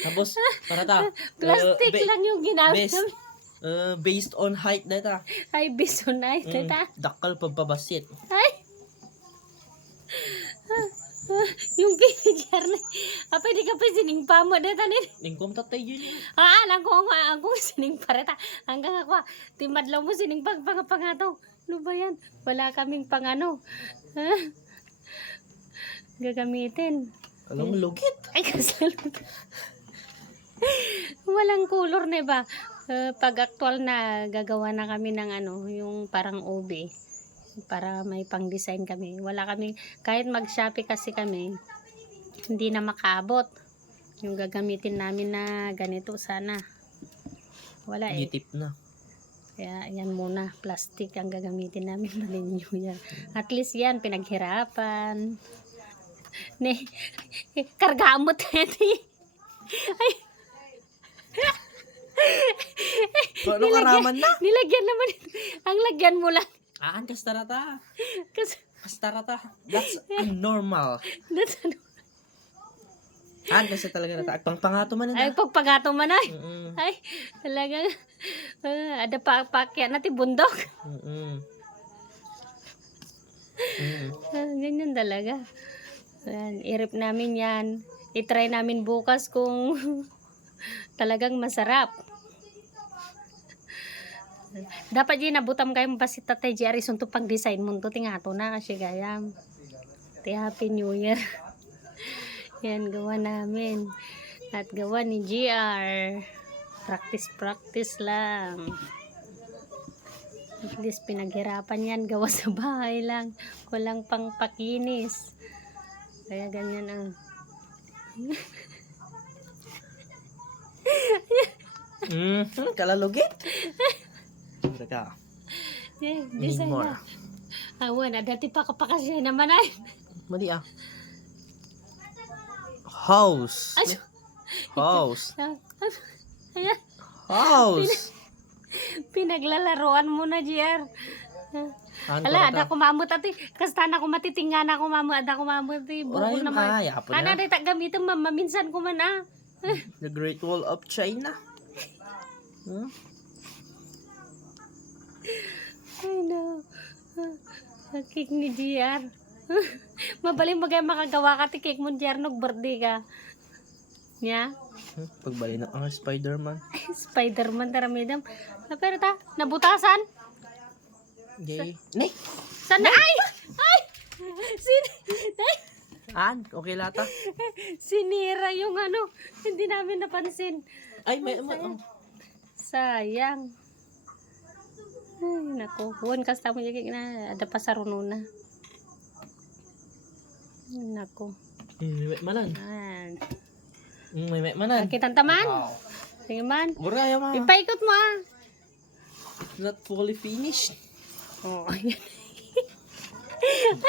Tapos, para ta. Plastic lang yung ginamit Based, namin. based on height na ta. Ay, bisonay. Dakal pagbabasit. Ay! Yung kinijar na. Pwede ka pa siningpa mo dito ni. Lingkom tatay yun yun. Alam ko ako siningpa reta. Hanggang ako, timadlaw mo siningpag pangato. Ano ba yan? Wala kaming pangano. Gagamitin. Alam mo, lugit. Ay, kasal. Walang color na ba? Pag actual na, gagawa na kami ng yung parang OB. Para may pang-design kami. Wala kami, kahit mag-Shopee kasi kami, hindi na makaabot. Yung gagamitin namin na ganito sana. Wala eh. Gitip na. Kaya yan muna, plastic ang gagamitin namin. Malinyo yan. At least yan, pinaghirapan. Ne, kargamot edi. Ay. Ano karaman na? Nilagyan naman. Ang lagyan mo lang. Kastarata. Kasi, Kastarata. That's normal. that's ano. Kasi talaga na ta. Pangpangato man na. Ay, pagpagato man ay. Mm-mm. Ay, talagang, ada pa pakyan natin bundok. Mm-mm. Ganyan talaga. Ayan, irip namin yan. I-try namin bukas kung talagang masarap. Dapat yun, nabutam kayo pa si Tatay Jerry sunto pag-design mo. Tingato na kasi gayam. Happy New Year. Yan, gawa namin. At gawa ni GR. Practice lang. At least pinaghirapan yan. Gawa sa bahay lang. Walang pang pakinis. Kaya ganyan ang... Kalalugit. Mereka. Need Design more. na. Awan, dati pa kapakasya naman ay. Mali House. Ay, House. ayan, House. pinaglalaroan mo na, GR. Ala, ada ko mamut ati. Kasta na ko matitingan ako mamut. Ada ko mamut ati. Bukol naman. Yapo Ana, na. di tak gamitin maminsan ko man The Great Wall of China. Ay, no. Cake ni GR. Mabaling magay makagawa ka ti cake mo, GR, nog birthday ka. Nya? Pagbali na ang Spider-Man. Spider-Man, taramidam. Pero ta, nabutasan? Yay. Nay! Sana? Ay! Ay! Okay lata. Sinira yung hindi namin napansin. Ay, may... Sayang. Ay, naku. Huwag kasta mo yung na ada pa sa rununa. Ay, naku. May manan. Ayan. May manan. Kitang taman. Wow. Sige man. Buraya ma. Ipaikot mo Not fully finished. Oh, ayan.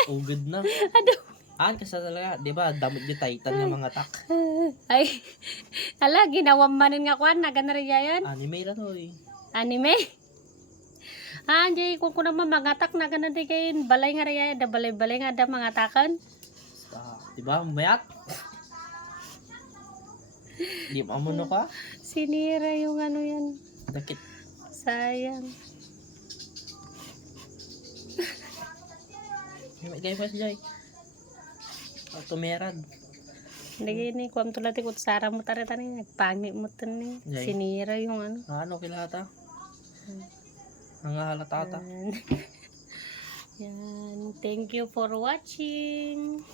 Ugod na. Ano? Kasi talaga, di ba, damot di Titan ng mga tak. Ay, ala, ginawang manin nga kuan, naganari yan. Anime na to eh. Anime? Anjay, kung naman mangatak na ganun di kayo, balay nga rin, da balay-balay nga da mangatakan. Di ba, mayat? Di ba mo ka? Sinira yung yan. Dakit. Sayang. Gaya pa siya tumerad. Hindi ni kuam tulad ti kutsara mo tari tani nagpangi mo tani. Yay. Sinira yung Kilata? Ang halatata. Yan. Thank you for watching.